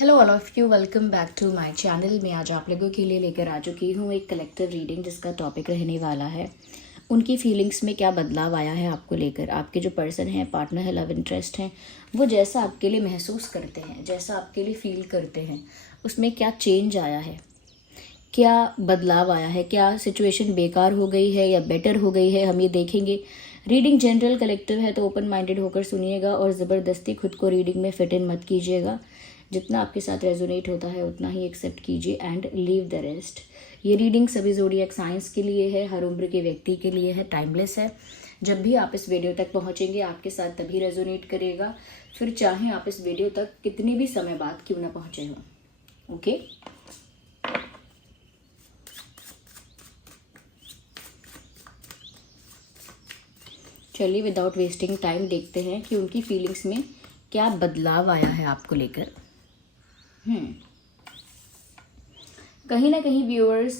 Hello all of you, welcome back to my channel. मैं आज आप लोगों के लिए लेकर आ चुकी हूँ एक कलेक्टिव रीडिंग जिसका टॉपिक रहने वाला है उनकी फीलिंग्स में क्या बदलाव आया है आपको लेकर। आपके जो पर्सन है, पार्टनर है, लव इंटरेस्ट हैं, वो जैसा आपके लिए महसूस करते हैं, जैसा आपके लिए फील करते हैं, उसमें क्या चेंज आया है, क्या बदलाव आया है, क्या सिचुएशन बेकार हो गई है या बेटर हो गई है, हम ये देखेंगे। रीडिंग जनरल कलेक्टिव है तो ओपन माइंडेड होकर सुनिएगा और ज़बरदस्ती खुद को रीडिंग में फिट इन मत कीजिएगा। जितना आपके साथ रेजोनेट होता है उतना ही एक्सेप्ट कीजिए एंड लीव द रेस्ट। ये रीडिंग सभी ज़ोडिएक साइंस के लिए है, हर उम्र के व्यक्ति के लिए है, टाइमलेस है। जब भी आप इस वीडियो तक पहुंचेंगे आपके साथ तभी रेजोनेट करेगा, फिर चाहे आप इस वीडियो तक कितने भी समय बाद क्यों ना पहुंचे हों। ओके, चलिए विदाउट वेस्टिंग टाइम देखते हैं कि उनकी फीलिंग्स में क्या बदलाव आया है आपको लेकर। कहीं ना कहीं व्यूअर्स,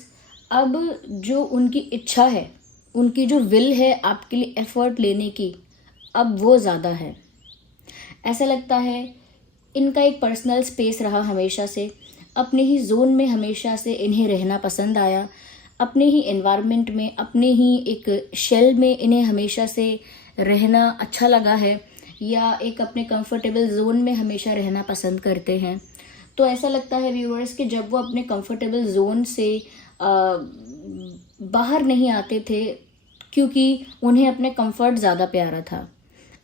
अब जो उनकी इच्छा है, उनकी जो विल है आपके लिए एफर्ट लेने की, अब वो ज़्यादा है। ऐसा लगता है इनका एक पर्सनल स्पेस रहा हमेशा से, अपने ही जोन में हमेशा से इन्हें रहना पसंद आया, अपने ही एनवायरनमेंट में, अपने ही एक शेल में इन्हें हमेशा से रहना अच्छा लगा है, या एक अपने कंफर्टेबल जोन में हमेशा रहना पसंद करते हैं। तो ऐसा लगता है व्यूअर्स कि जब वो अपने कंफर्टेबल जोन से बाहर नहीं आते थे, क्योंकि उन्हें अपने कंफर्ट ज़्यादा प्यारा था,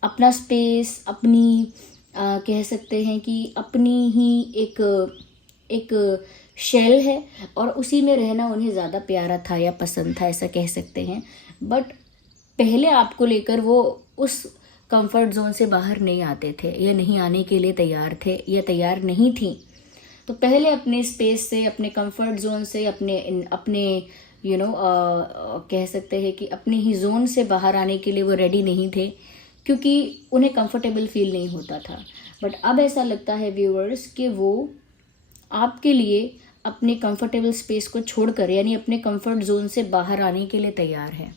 अपना स्पेस, अपनी कह सकते हैं कि अपनी ही एक शेल है और उसी में रहना उन्हें ज़्यादा प्यारा था या पसंद था, ऐसा कह सकते हैं। बट पहले आपको लेकर वो उस कंफर्ट जोन से बाहर नहीं आते थे या नहीं आने के लिए तैयार थे या तैयार नहीं थी। तो पहले अपने स्पेस से, अपने कंफर्ट जोन से, अपने कह सकते हैं कि अपने ही जोन से बाहर आने के लिए वो रेडी नहीं थे, क्योंकि उन्हें कंफर्टेबल फील नहीं होता था। बट अब ऐसा लगता है व्यूअर्स कि वो आपके लिए अपने कंफर्टेबल स्पेस को छोड़कर, यानी अपने कंफर्ट जोन से बाहर आने के लिए तैयार है।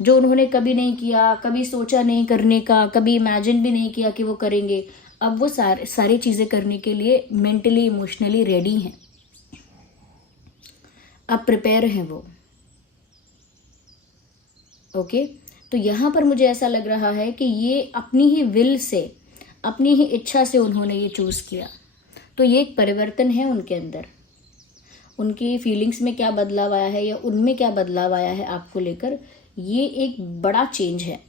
जो उन्होंने कभी नहीं किया, कभी सोचा नहीं करने का, कभी इमेजिन भी नहीं किया कि वो करेंगे, अब वो सारी चीज़ें करने के लिए मेंटली, इमोशनली रेडी हैं, अब प्रिपेयर हैं वो। ओके, तो यहाँ पर मुझे ऐसा लग रहा है कि ये अपनी ही विल से, अपनी ही इच्छा से उन्होंने ये चूज़ किया। तो ये एक परिवर्तन है उनके अंदर। उनकी फीलिंग्स में क्या बदलाव आया है या उनमें क्या बदलाव आया है आपको लेकर, ये एक बड़ा चेंज है,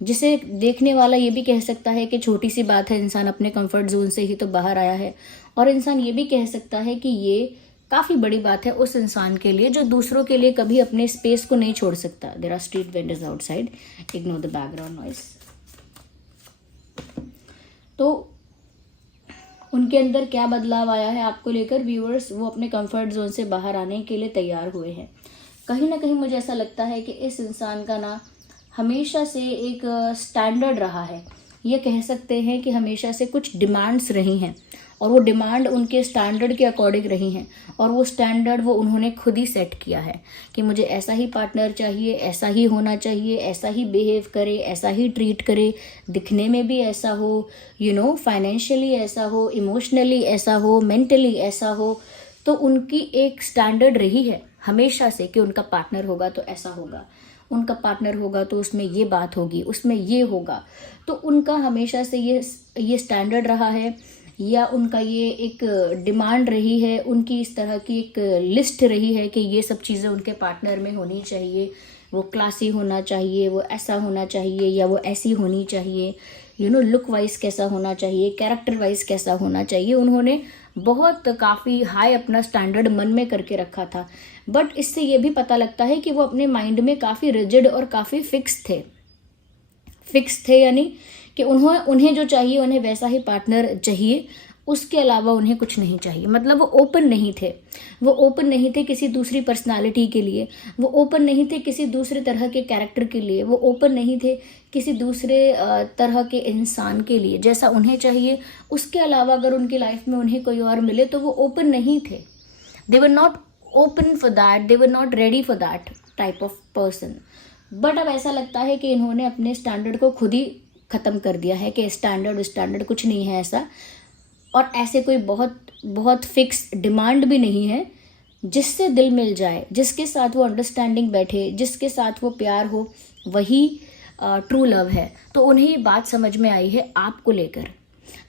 जिसे देखने वाला ये भी कह सकता है कि छोटी सी बात है, इंसान अपने कंफर्ट जोन से ही तो बाहर आया है। और इंसान ये भी कह सकता है कि ये काफ़ी बड़ी बात है उस इंसान के लिए जो दूसरों के लिए कभी अपने स्पेस को नहीं छोड़ सकता। There are street vendors outside, ignore the background noise. तो उनके अंदर क्या बदलाव आया है आपको लेकर व्यूअर्स, वो अपने कंफर्ट जोन से बाहर आने के लिए तैयार हुए हैं। कहीं ना कहीं मुझे ऐसा लगता है कि इस इंसान का ना हमेशा से एक स्टैंडर्ड रहा है, ये कह सकते हैं कि हमेशा से कुछ डिमांड्स रही हैं और वो डिमांड उनके स्टैंडर्ड के अकॉर्डिंग रही हैं, और वो स्टैंडर्ड वो उन्होंने खुद ही सेट किया है कि मुझे ऐसा ही पार्टनर चाहिए, ऐसा ही होना चाहिए, ऐसा ही बिहेव करे, ऐसा ही ट्रीट करे, दिखने में भी ऐसा हो, फाइनेंशियली ऐसा हो, इमोशनली ऐसा हो, मेंटली ऐसा हो। तो उनकी एक स्टैंडर्ड रही है हमेशा से कि उनका पार्टनर होगा तो ऐसा होगा, उनका पार्टनर होगा तो उसमें ये बात होगी, उसमें ये होगा। तो उनका हमेशा से ये स्टैंडर्ड रहा है, या उनका ये एक डिमांड रही है, उनकी इस तरह की एक लिस्ट रही है कि ये सब चीज़ें उनके पार्टनर में होनी चाहिए। वो क्लासी होना चाहिए, वो ऐसा होना चाहिए, या वो ऐसी होनी चाहिए, लुक वाइज कैसा होना चाहिए, कैरेक्टर वाइज कैसा होना चाहिए। उन्होंने बहुत काफ़ी हाई अपना स्टैंडर्ड मन में करके रखा था। बट इससे ये भी पता लगता है कि वो अपने माइंड में काफ़ी रिजिड और काफ़ी फिक्स थे, यानी कि उन्हें जो चाहिए, उन्हें वैसा ही पार्टनर चाहिए, उसके अलावा उन्हें कुछ नहीं चाहिए। मतलब वो ओपन नहीं थे किसी दूसरी पर्सनालिटी के लिए, वो ओपन नहीं थे किसी दूसरे तरह के कैरेक्टर के लिए, वो ओपन नहीं थे किसी दूसरे तरह के इंसान के लिए। जैसा उन्हें चाहिए उसके अलावा अगर उनकी लाइफ में उन्हें कोई और मिले तो वो ओपन नहीं थे। They were not open for that, they were not ready for that type of person. But अब ऐसा लगता है कि इन्होंने अपने स्टैंडर्ड को खुद ही ख़त्म कर दिया है कि स्टैंडर्ड कुछ नहीं है ऐसा। और ऐसे कोई बहुत बहुत फिक्स डिमांड भी नहीं है। जिससे दिल मिल जाए, जिसके साथ वो अंडरस्टैंडिंग बैठे, जिसके साथ वो प्यार हो, वही ट्रू लव है। तो उन्हें ये बात समझ में आई है आपको लेकर।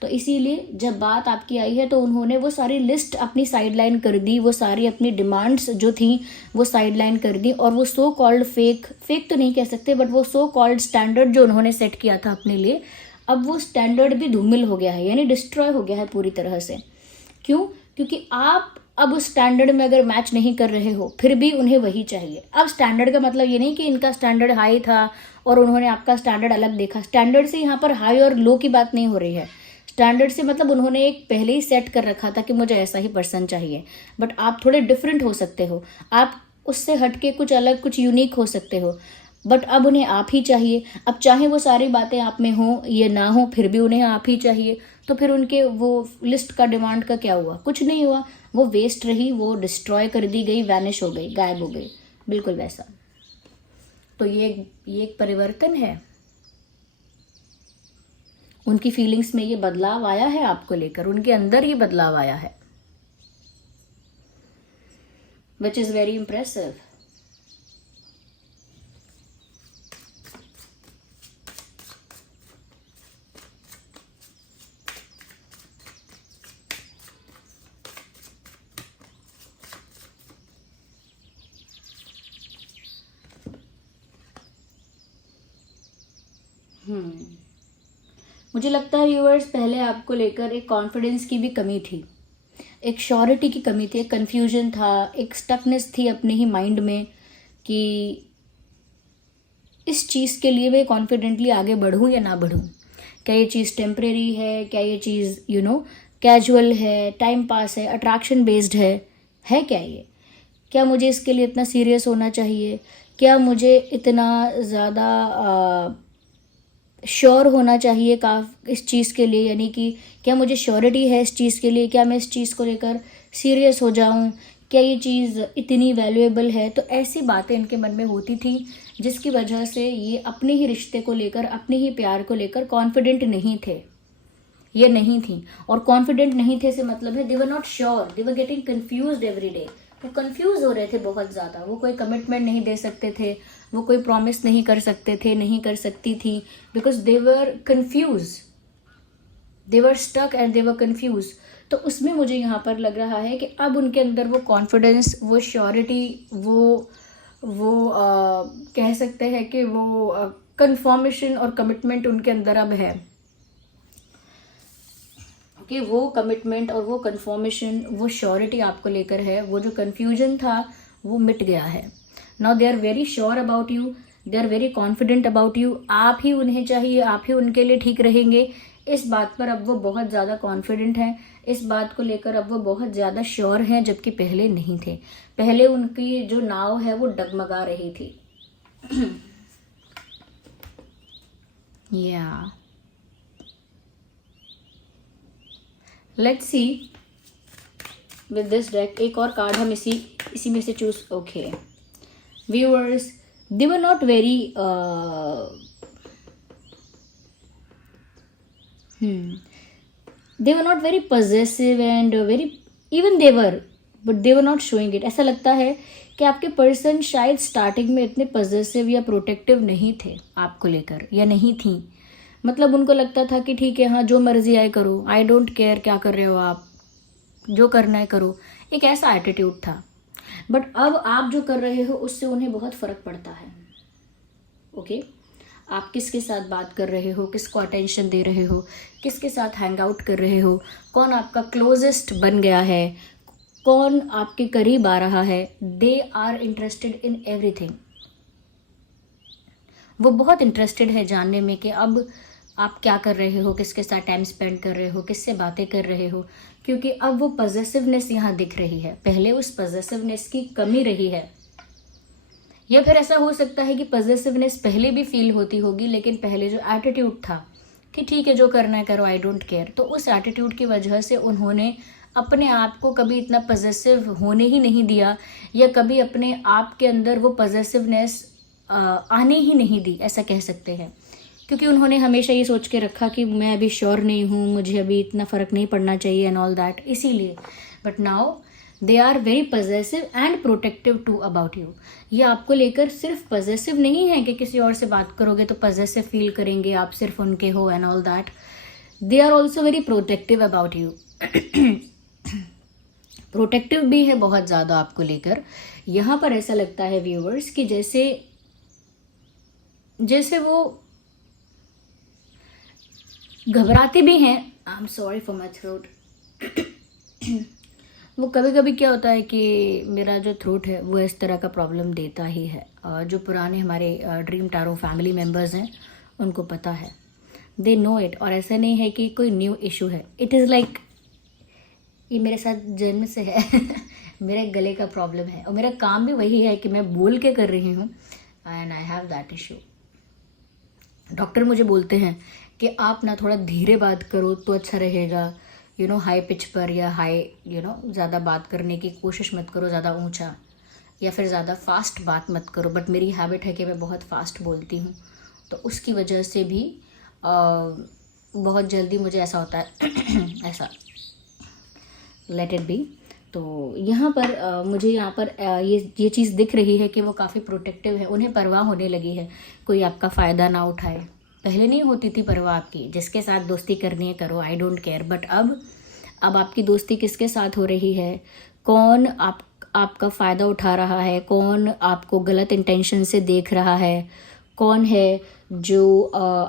तो इसीलिए जब बात आपकी आई है तो उन्होंने वो सारी लिस्ट अपनी साइडलाइन कर दी, वो सारी अपनी डिमांड्स जो थी वो साइडलाइन कर दी, और वो सो कॉल्ड फेक तो नहीं कह सकते, बट वो सो कॉल्ड स्टैंडर्ड जो उन्होंने सेट किया था अपने लिए, अब वो स्टैंडर्ड भी धूमिल हो गया है, यानी डिस्ट्रॉय हो गया है पूरी तरह से। क्यों? क्योंकि आप अब उस स्टैंडर्ड में अगर मैच नहीं कर रहे हो, फिर भी उन्हें वही चाहिए। अब स्टैंडर्ड का मतलब ये नहीं कि इनका स्टैंडर्ड हाई था और उन्होंने आपका स्टैंडर्ड अलग देखा। स्टैंडर्ड से यहाँ पर हाई और लो की बात नहीं हो रही है। स्टैंडर्ड से मतलब उन्होंने एक पहले ही सेट कर रखा था कि मुझे ऐसा ही पर्सन चाहिए, बट आप थोड़े डिफरेंट हो सकते हो, आप उससे हटके कुछ अलग, कुछ यूनिक हो सकते हो, बट अब उन्हें आप ही चाहिए। अब चाहे वो सारी बातें आप में हो या ना हो, फिर भी उन्हें आप ही चाहिए। तो फिर उनके वो लिस्ट का डिमांड का क्या हुआ? कुछ नहीं हुआ, वो वेस्ट रही, वो डिस्ट्रॉय कर दी गई, वैनिश हो गई, गायब हो गई, बिल्कुल वैसा। तो ये एक परिवर्तन है। उनकी फीलिंग्स में ये बदलाव आया है आपको लेकर, उनके अंदर ये बदलाव आया है, विच इज वेरी इंप्रेसिव। मुझे लगता है व्यूअर्स, पहले आपको लेकर एक कॉन्फिडेंस की भी कमी थी, एक श्योरिटी की कमी थी, एक कन्फ्यूजन था, एक स्टकनेस थी अपने ही माइंड में कि इस चीज़ के लिए मैं कॉन्फिडेंटली आगे बढ़ूँ या ना बढ़ूँ। क्या ये चीज़ टेम्परेरी है, क्या ये चीज़ कैजुअल है, टाइम पास है, अट्रैक्शन बेस्ड है क्या ये? क्या मुझे इसके लिए इतना सीरियस होना चाहिए? क्या मुझे इतना ज़्यादा श्योर होना चाहिए इस चीज़ के लिए, यानी कि क्या मुझे श्योरिटी है इस चीज़ के लिए? क्या मैं इस चीज़ को लेकर सीरियस हो जाऊं? क्या ये चीज़ इतनी वैल्यूएबल है? तो ऐसी बातें इनके मन में होती थी, जिसकी वजह से ये अपने ही रिश्ते को लेकर, अपने ही प्यार को लेकर कॉन्फिडेंट नहीं थे, ये नहीं थी। और कॉन्फिडेंट नहीं थे से मतलब है they were not sure, they were getting confused every day. वो कंफ्यूज हो रहे थे बहुत ज़्यादा, वो कोई कमिटमेंट नहीं दे सकते थे, वो कोई प्रॉमिस नहीं कर सकते थे, नहीं कर सकती थी, because they were confuse, they were stuck and they were confuse. तो उसमें मुझे यहाँ पर लग रहा है कि अब उनके अंदर वो कॉन्फिडेंस, वो श्योरिटी, वो कह सकते हैं कि वो कन्फर्मेशन और कमिटमेंट उनके अंदर अब है कि वो कमिटमेंट और वो कन्फर्मेशन, वो श्योरिटी आपको लेकर है। वो जो कन्फ्यूजन था वो मिट गया है। Now they are very sure about you, they are very confident about you. आप ही उन्हें चाहिए, आप ही उनके लिए ठीक रहेंगे, इस बात पर अब वो बहुत ज़्यादा कॉन्फिडेंट हैं, इस बात को लेकर अब वो बहुत ज़्यादा श्योर हैं, जबकि पहले नहीं थे। पहले उनकी जो नाव है वो डगमगा रही थी। या let's see with this deck. एक और कार्ड हम इसी में से choose. Okay viewers, they were not very they were not very possessive and very, even they were, but they were not showing it। ऐसा लगता है कि आपके पर्सन शायद स्टार्टिंग में इतने पॉजेसिव या प्रोटेक्टिव नहीं थे आपको लेकर, या नहीं थी। मतलब उनको लगता था कि ठीक है, हाँ जो मर्जी आए करो, आई डोंट केयर क्या कर रहे हो आप, जो करना है करो, एक ऐसा एटीट्यूड था। बट अब आप जो कर रहे हो उससे उन्हें बहुत फ़र्क पड़ता है। ओके आप किसके साथ बात कर रहे हो, किसको अटेंशन दे रहे हो, किसके साथ हैंग आउट कर रहे हो, कौन आपका क्लोजेस्ट बन गया है, कौन आपके करीब आ रहा है। They are interested in everything. वो बहुत इंटरेस्टेड है जानने में कि अब आप क्या कर रहे हो, किसके साथ टाइम स्पेंड कर रहे हो, किससे बातें कर रहे हो, क्योंकि अब वो पॉजेसिवनेस यहाँ दिख रही है। पहले उस पॉजेसिवनेस की कमी रही है, या फिर ऐसा हो सकता है कि पॉजेसिवनेस पहले भी फील होती होगी, लेकिन पहले जो एटीट्यूड था कि ठीक है जो करना है करो, आई डोंट केयर, तो उस एटीट्यूड की वजह से उन्होंने अपने आप को कभी इतना पॉजेसिव होने ही नहीं दिया, या कभी अपने आप के अंदर वो पॉजेसिवनेस आने ही नहीं दी, ऐसा कह सकते हैं। क्योंकि उन्होंने हमेशा ये सोच के रखा कि मैं अभी श्योर नहीं हूँ, मुझे अभी इतना फ़र्क नहीं पड़ना चाहिए एंड ऑल दैट, इसीलिए। But now they are very possessive and protective too about you. ये आपको लेकर सिर्फ पजेसिव नहीं है कि किसी और से बात करोगे तो पजेसिव फील करेंगे, आप सिर्फ उनके हो and all that. They are also very protective about you. Protective भी है बहुत ज़्यादा आपको लेकर। यहाँ पर ऐसा लगता है व्यूअर्स कि जैसे वो घबराते भी हैं। I am sorry for my throat. वो कभी कभी क्या होता है कि मेरा जो थ्रोट है वो इस तरह का प्रॉब्लम देता ही है। जो पुराने हमारे ड्रीम टैरो फैमिली मेम्बर्स हैं उनको पता है, दे नो इट। और ऐसा नहीं है कि कोई न्यू इशू है, इट इज़ लाइक ये मेरे साथ जन्म से है। मेरे गले का प्रॉब्लम है और मेरा काम भी वही है कि मैं बोल के कर रही हूँ and I have that issue. Doctor मुझे बोलते हैं कि आप ना थोड़ा धीरे बात करो तो अच्छा रहेगा, यू नो, हाई पिच पर या हाई ज़्यादा बात करने की कोशिश मत करो, ज़्यादा ऊंचा, या फिर ज़्यादा फास्ट बात मत करो। बट मेरी हैबिट है कि मैं बहुत फास्ट बोलती हूँ, तो उसकी वजह से भी बहुत जल्दी मुझे ऐसा होता है। ऐसा लेट इट बी। तो यहाँ पर मुझे यहाँ पर ये चीज़ दिख रही है कि वो काफ़ी प्रोटेक्टिव है, उन्हें परवाह होने लगी है कोई आपका फ़ायदा ना उठाए। पहले नहीं होती थी परवाह आपकी, जिसके साथ दोस्ती करनी है करो, आई डोंट केयर। बट अब आपकी दोस्ती किसके साथ हो रही है, कौन आपका फ़ायदा उठा रहा है, कौन आपको गलत इंटेंशन से देख रहा है, कौन है जो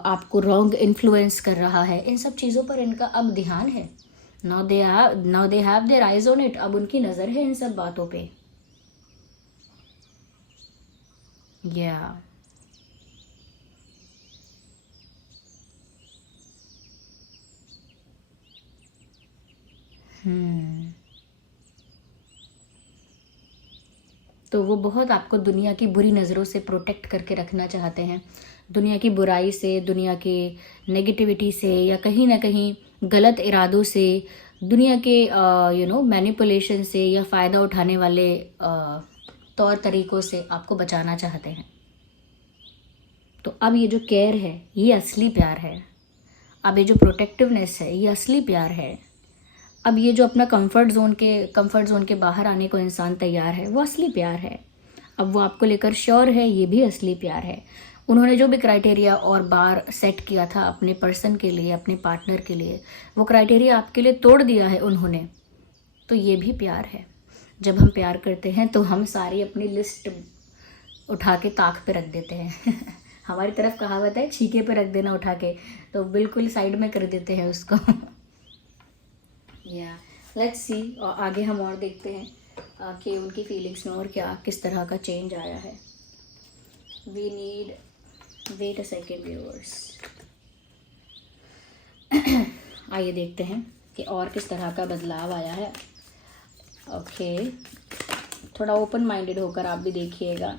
आपको रॉन्ग इन्फ्लुएंस कर रहा है, इन सब चीज़ों पर इनका अब ध्यान है। Now they have their eyes on it. अब उनकी नज़र है इन सब बातों पे। या तो वो बहुत आपको दुनिया की बुरी नज़रों से प्रोटेक्ट करके रखना चाहते हैं, दुनिया की बुराई से, दुनिया की नेगेटिविटी से, या कहीं ना कहीं गलत इरादों से, दुनिया के मैनिपुलेशन से या फ़ायदा उठाने वाले तौर तरीक़ों से आपको बचाना चाहते हैं। तो अब ये जो केयर है ये असली प्यार है, अब ये जो प्रोटेक्टिवनेस है ये असली प्यार है। अब ये जो अपना कंफर्ट जोन के बाहर आने को इंसान तैयार है वो असली प्यार है। अब वो आपको लेकर श्योर है, ये भी असली प्यार है। उन्होंने जो भी क्राइटेरिया और बार सेट किया था अपने पर्सन के लिए, अपने पार्टनर के लिए, वो क्राइटेरिया आपके लिए तोड़ दिया है उन्होंने, तो ये भी प्यार है। जब हम प्यार करते हैं तो हम सारी अपनी लिस्ट उठा के ताक पे रख देते हैं। हमारी तरफ कहावत है छीके पे रख देना उठा के, तो बिल्कुल साइड में कर देते हैं उसको। या लेट्स सी, और आगे हम और देखते हैं कि उनकी फीलिंग्स में और क्या किस तरह का चेंज आया है। We need wait a second viewers. आइए देखते हैं कि और किस तरह का बदलाव आया है। ओके, थोड़ा ओपन माइंडेड होकर आप भी देखिएगा।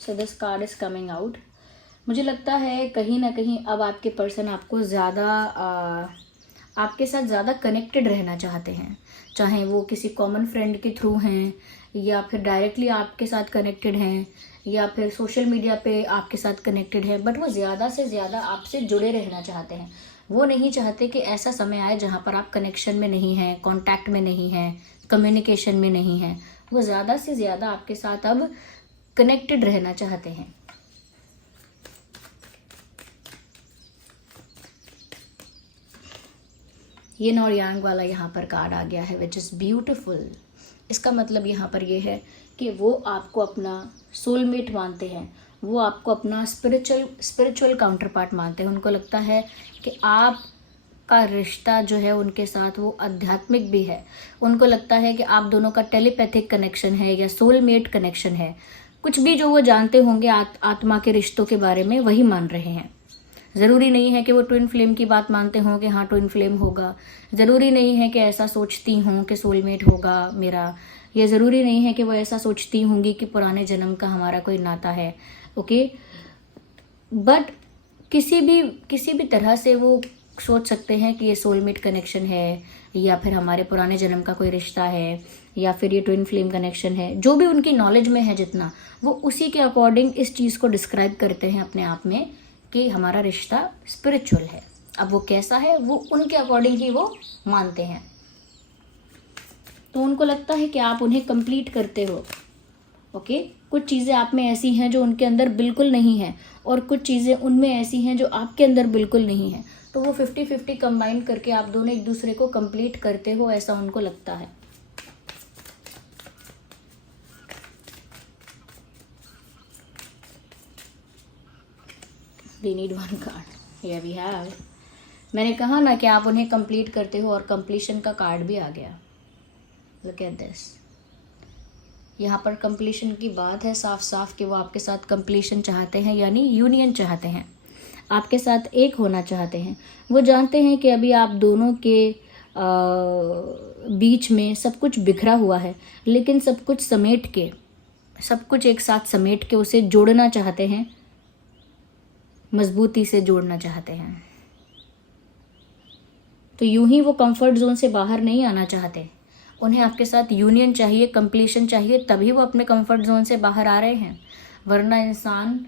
सो this card is coming out. मुझे लगता है कहीं ना कहीं अब आपके पर्सन आपको ज़्यादा आपके साथ ज़्यादा कनेक्टेड रहना चाहते हैं, चाहे वो किसी कॉमन फ्रेंड के थ्रू हैं, या फिर डायरेक्टली आपके साथ कनेक्टेड हैं, या फिर सोशल मीडिया पे आपके साथ कनेक्टेड है। बट वो ज़्यादा से ज़्यादा आपसे जुड़े रहना चाहते हैं। वो नहीं चाहते कि ऐसा समय आए जहाँ पर आप कनेक्शन में नहीं हैं, कॉन्टैक्ट में नहीं हैं, कम्युनिकेशन में नहीं हैं। वो ज़्यादा से ज़्यादा आपके साथ अब कनेक्टेड रहना चाहते हैं। यिन और यांग वाला यहाँ पर कार्ड आ गया है, विच इज़ ब्यूटिफुल। इसका मतलब यहाँ पर ये है कि वो आपको अपना सोलमेट मानते हैं, वो आपको अपना स्पिरिचुअल काउंटर पार्ट मानते हैं। उनको लगता है कि आपका रिश्ता जो है उनके साथ वो आध्यात्मिक भी है। उनको लगता है कि आप दोनों का टेलीपैथिक कनेक्शन है या सोलमेट कनेक्शन है। कुछ भी जो वो जानते होंगे आत्मा के रिश्तों के बारे में वही मान रहे हैं। ज़रूरी नहीं है कि वो ट्विन फ्लेम की बात मानते हों कि हाँ ट्विन फ्लेम होगा, ज़रूरी नहीं है कि ऐसा सोचती हूँ कि सोलमेट होगा मेरा, या ज़रूरी नहीं है कि वो ऐसा सोचती होंगी कि पुराने जन्म का हमारा कोई नाता है। ओके, बट किसी भी तरह से वो सोच सकते हैं कि ये सोलमेट कनेक्शन है, या फिर हमारे पुराने जन्म का कोई रिश्ता है, या फिर ये ट्विन फ्लेम कनेक्शन है, जो भी उनकी नॉलेज में है जितना, वो उसी के अकॉर्डिंग इस चीज़ को डिस्क्राइब करते हैं अपने आप में कि हमारा रिश्ता स्पिरिचुअल है। अब वो कैसा है वो उनके अकॉर्डिंग ही वो मानते हैं। तो उनको लगता है कि आप उन्हें कंप्लीट करते हो। ओके, कुछ चीज़ें आप में ऐसी हैं जो उनके अंदर बिल्कुल नहीं है, और कुछ चीज़ें उनमें ऐसी हैं जो आपके अंदर बिल्कुल नहीं है। तो वो 50-50 कंबाइन करके आप दोनों एक दूसरे को कंप्लीट करते हो, ऐसा उनको लगता है। We need one card. Here we have. मैंने कहा ना कि आप उन्हें कंप्लीट करते हो, और कंप्लीशन का कार्ड भी आ गया। Look at this. यहाँ पर कंप्लीशन की बात है साफ साफ कि वो आपके साथ कंप्लीशन चाहते हैं, यानी यूनियन चाहते हैं, आपके साथ एक होना चाहते हैं। वो जानते हैं कि अभी आप दोनों के बीच में सब कुछ बिखरा हुआ है, लेकिन सब कुछ समेट के, सब कुछ एक साथ समेट के उसे जोड़ना चाहते हैं, मजबूती से जोड़ना चाहते हैं। तो यूं ही वो कंफर्ट जोन से बाहर नहीं आना चाहते, उन्हें आपके साथ यूनियन चाहिए, कंप्लीशन चाहिए, तभी वो अपने कंफर्ट जोन से बाहर आ रहे हैं। वरना इंसान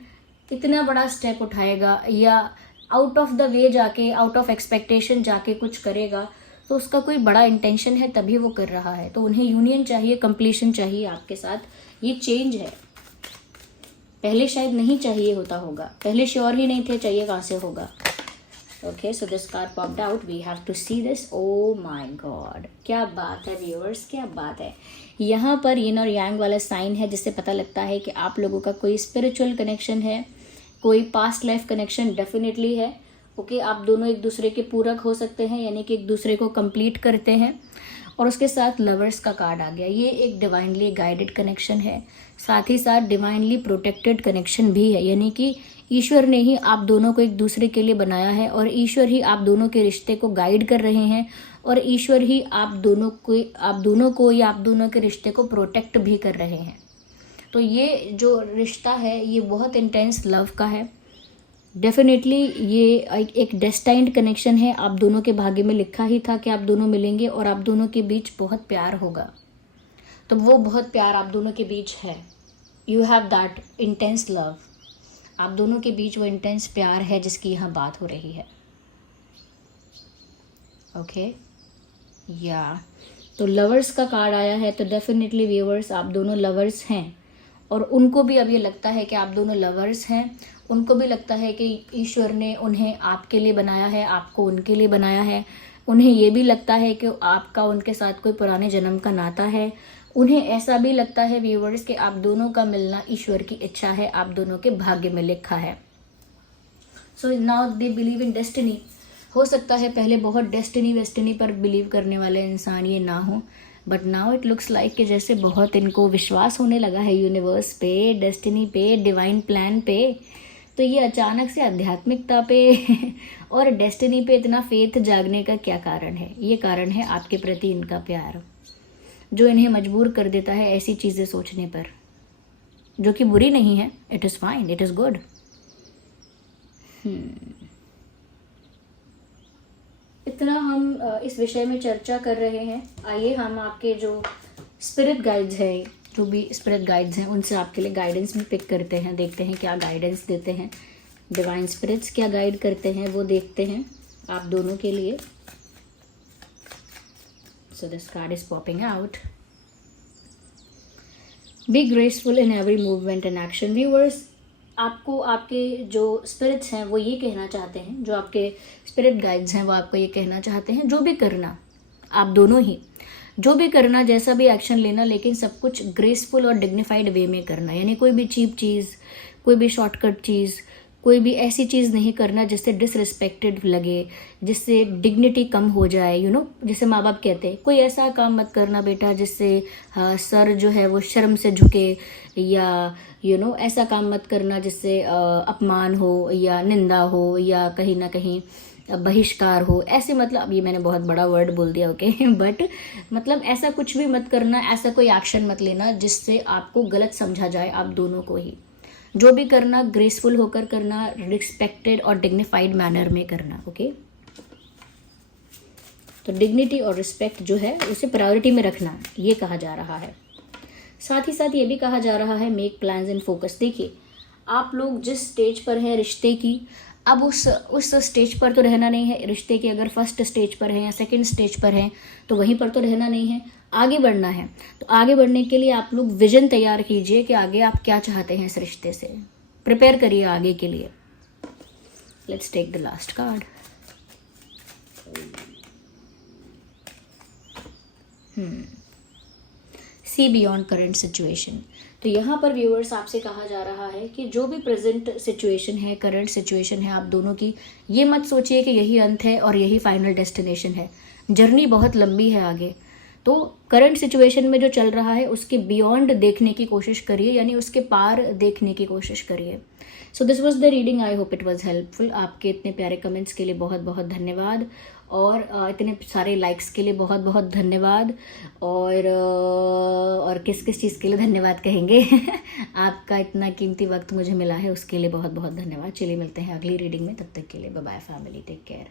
इतना बड़ा स्टेप उठाएगा या आउट ऑफ द वे जाके, आउट ऑफ एक्सपेक्टेशन जाके कुछ करेगा, तो उसका कोई बड़ा इंटेंशन है तभी वो कर रहा है। तो उन्हें यूनियन चाहिए, कंप्लीशन चाहिए आपके साथ। ये चेंज है, पहले शायद नहीं चाहिए होता होगा, पहले श्योर ही नहीं थे, चाहिए कहाँ से होगा। Okay, so this card popped out, we have to see this. Oh my God, क्या बात है व्यूअर्स, क्या बात है। यहाँ पर यिन और यांग वाला साइन है, जिससे पता लगता है कि आप लोगों का कोई स्पिरिचुअल कनेक्शन है, कोई पास्ट लाइफ कनेक्शन डेफिनेटली है। ओके, आप दोनों एक दूसरे के पूरक हो सकते हैं, यानी कि एक दूसरे को कंप्लीट करते हैं। और उसके साथ लवर्स का कार्ड आ गया। ये एक डिवाइनली गाइडेड कनेक्शन है, साथ ही साथ डिवाइनली प्रोटेक्टेड कनेक्शन भी है, यानी कि ईश्वर ने ही आप दोनों को एक दूसरे के लिए बनाया है, और ईश्वर ही आप दोनों के रिश्ते को गाइड कर रहे हैं, और ईश्वर ही आप दोनों को या आप दोनों के रिश्ते को प्रोटेक्ट भी कर रहे हैं। तो ये जो रिश्ता है ये बहुत इंटेंस लव का है। डेफिनेटली ये एक डेस्टाइन्ड कनेक्शन है, आप दोनों के भाग्य में लिखा ही था कि आप दोनों मिलेंगे और आप दोनों के बीच बहुत प्यार होगा। तो वो बहुत प्यार आप दोनों के बीच है, you have that intense love, आप दोनों के बीच वो इंटेंस प्यार है जिसकी यहाँ बात हो रही है। ओके, या तो लवर्स का कार्ड आया है, तो डेफिनेटली व्यूअर्स आप दोनों लवर्स हैं, और उनको भी अब ये लगता है कि आप दोनों लवर्स हैं। उनको भी लगता है कि ईश्वर ने उन्हें आपके लिए बनाया है, आपको उनके लिए बनाया है। उन्हें ये भी लगता है कि आपका उनके साथ कोई पुराने जन्म का नाता है। उन्हें ऐसा भी लगता है व्यूअर्स कि आप दोनों का मिलना ईश्वर की इच्छा है, आप दोनों के भाग्य में लिखा है। So now they believe in destiny. हो सकता है पहले बहुत डेस्टिनी पर बिलीव करने वाले इंसान ये ना हो, but now it looks like कि जैसे बहुत इनको विश्वास होने लगा है यूनिवर्स पे, डेस्टिनी पे, डिवाइन प्लान पे। तो ये अचानक से आध्यात्मिकता पे और डेस्टिनी पे इतना फेथ जागने का क्या कारण है? ये कारण है आपके प्रति इनका प्यार, जो इन्हें मजबूर कर देता है ऐसी चीज़ें सोचने पर, जो कि बुरी नहीं है। It is fine, it is good. इतना हम इस विषय में चर्चा कर रहे हैं, आइए हम आपके जो स्पिरिट गाइड्स हैं, जो भी स्पिरिट गाइड्स हैं, उनसे आपके लिए गाइडेंस भी पिक करते हैं, देखते हैं क्या गाइडेंस देते हैं। डिवाइन स्पिरिट्स क्या गाइड करते हैं वो देखते हैं आप दोनों के लिए। So this card is popping out. Be graceful in every movement and action. Viewers, आपको आपके जो स्पिरिट्स हैं वो ये कहना चाहते हैं, जो आपके स्पिरिट गाइड्स हैं वो आपको ये कहना चाहते हैं, जो भी करना आप दोनों ही, जो भी करना, जैसा भी एक्शन लेना, लेकिन सब कुछ ग्रेसफुल और डिग्निफाइड वे में करना। यानी कोई भी चीप चीज़, कोई भी शॉर्टकट चीज़, कोई भी ऐसी चीज़ नहीं करना जिससे डिसरिस्पेक्टेड लगे, जिससे डिग्निटी कम हो जाए। जैसे माँ बाप कहते हैं कोई ऐसा काम मत करना बेटा जिससे सर जो है वो शर्म से झुके, या ऐसा काम मत करना जिससे अपमान हो या निंदा हो या कहीं ना कहीं बहिष्कार हो। ऐसे मतलब, ये मैंने बहुत बड़ा वर्ड बोल दिया, ओके, बट मतलब ऐसा कुछ भी मत करना, ऐसा कोई एक्शन मत लेना जिससे आपको गलत समझा जाए आप दोनों को ही। जो भी करना ग्रेसफुल होकर करना, रिस्पेक्टेड और डिग्निफाइड मैनर में करना। ओके, तो डिग्निटी और रिस्पेक्ट जो है उसे प्रायोरिटी में रखना, ये कहा जा रहा है। साथ ही साथ ये भी कहा जा रहा है मेक प्लान्स एंड फोकस। देखिए, आप लोग जिस स्टेज पर है रिश्ते की, अब उस स्टेज पर तो रहना नहीं है। रिश्ते के अगर फर्स्ट स्टेज पर है या सेकंड स्टेज पर है तो वहीं पर तो रहना नहीं है, आगे बढ़ना है। तो आगे बढ़ने के लिए आप लोग विजन तैयार कीजिए कि आगे आप क्या चाहते हैं इस रिश्ते से, प्रिपेयर करिए आगे के लिए। Let's take the last card. See beyond current situation. तो यहाँ पर व्यूअर्स आपसे कहा जा रहा है कि जो भी प्रेजेंट सिचुएशन है, करंट सिचुएशन है आप दोनों की, ये मत सोचिए कि यही अंत है और यही फाइनल डेस्टिनेशन है। जर्नी बहुत लंबी है आगे। तो करंट सिचुएशन में जो चल रहा है उसके बियॉन्ड देखने की कोशिश करिए, यानी उसके पार देखने की कोशिश करिए। So this was the reading, I hope it was helpful. आपके इतने प्यारे कमेंट्स के लिए बहुत बहुत धन्यवाद, और इतने सारे लाइक्स के लिए बहुत बहुत धन्यवाद, और किस किस चीज़ के लिए धन्यवाद कहेंगे आपका इतना कीमती वक्त मुझे मिला है उसके लिए बहुत बहुत धन्यवाद। चलिए मिलते हैं अगली रीडिंग में, तब तक के लिए bye bye family, take care.